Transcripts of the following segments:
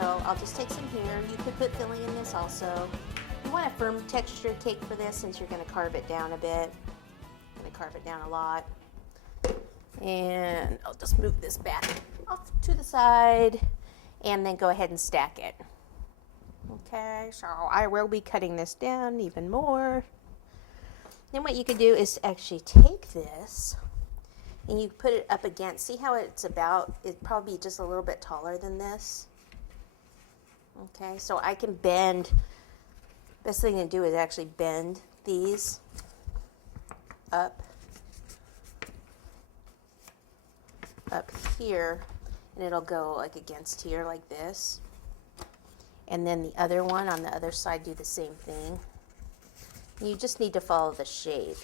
So I'll just take some here. You could put filling in this also. You want a firm texture cake for this since you're going to carve it down a bit. I'm going to carve it down a lot. And I'll just move this back off to the side and then go ahead and stack it. Okay, so I will be cutting this down even more. Then what you could do is actually take this and you put it up against, see how it's probably just a little bit taller than this. Okay, so I can bend, best thing to do is actually bend these up here, and it'll go like against here like this. And then the other one on the other side, do the same thing. You just need to follow the shape.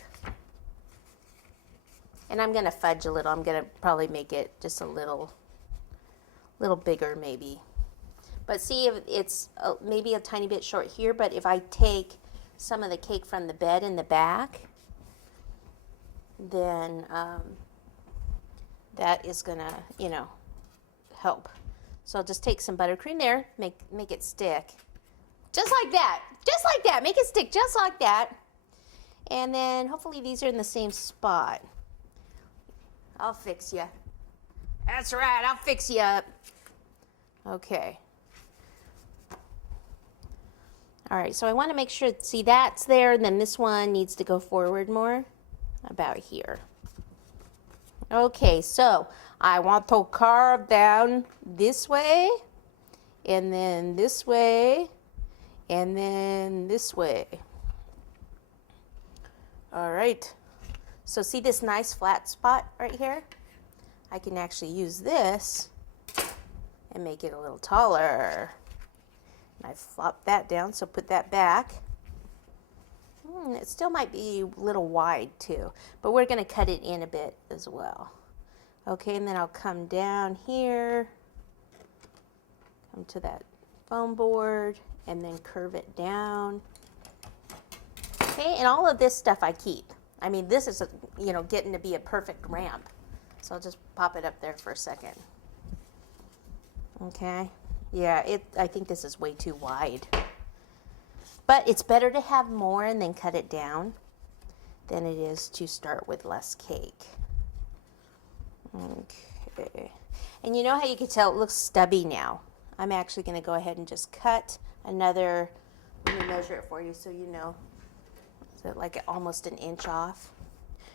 And I'm gonna fudge a little. I'm gonna probably make it just a little bigger maybe. But see, if it's maybe a tiny bit short here, but if I take some of the cake from the bed in the back, then that is gonna, you know, help. So I'll just take some buttercream there, make it stick. Just like that, make it stick just like that. And then hopefully these are in the same spot. I'll fix you. That's right, I'll fix you up. Okay. All right, so I want to make sure, see that's there, and then this one needs to go forward more, about here. Okay, so I want to carve down this way, and then this way, and then this way. All right, so see this nice flat spot right here? I can actually use this and make it a little taller. And I flop that down, so put that back. It still might be a little wide too, but we're going to cut it in a bit as well. Okay, and then I'll come down here, come to that foam board, and then curve it down. Okay, and all of this stuff I keep. I mean, this is, you know, getting to be a perfect ramp. So I'll just pop it up there for a second. Okay, yeah, I think this is way too wide. But it's better to have more and then cut it down than it is to start with less cake. Okay, and you know how you can tell it looks stubby now? I'm actually going to go ahead and just cut another, let me measure it for you so you know. So like almost an inch off.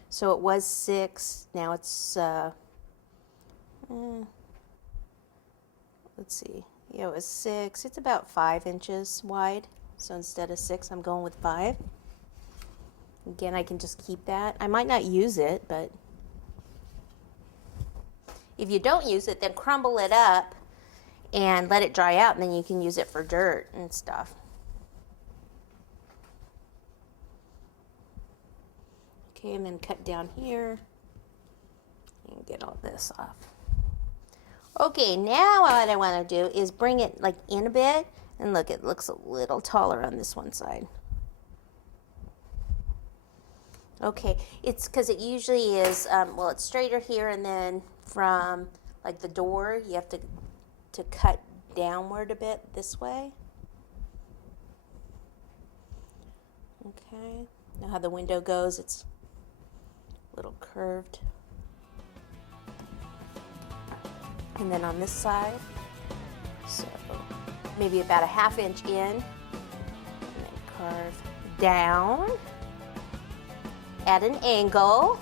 So it was 6, now it's, let's see, yeah, it was 6, it's about 5 inches wide. So instead of 6, I'm going with 5. Again, I can just keep that. I might not use it, but if you don't use it, then crumble it up and let it dry out, and then you can use it for dirt and stuff. Okay, and then cut down here and get all this off. Okay, now what I want to do is bring it like in a bit. And look, it looks a little taller on this one side. Okay, it's because it usually is, well, it's straighter here, and then from like the door, you have to cut downward a bit this way. Okay, now how the window goes, it's a little curved. And then on this side, so maybe about a 1/2 inch in, and then carve down at an angle.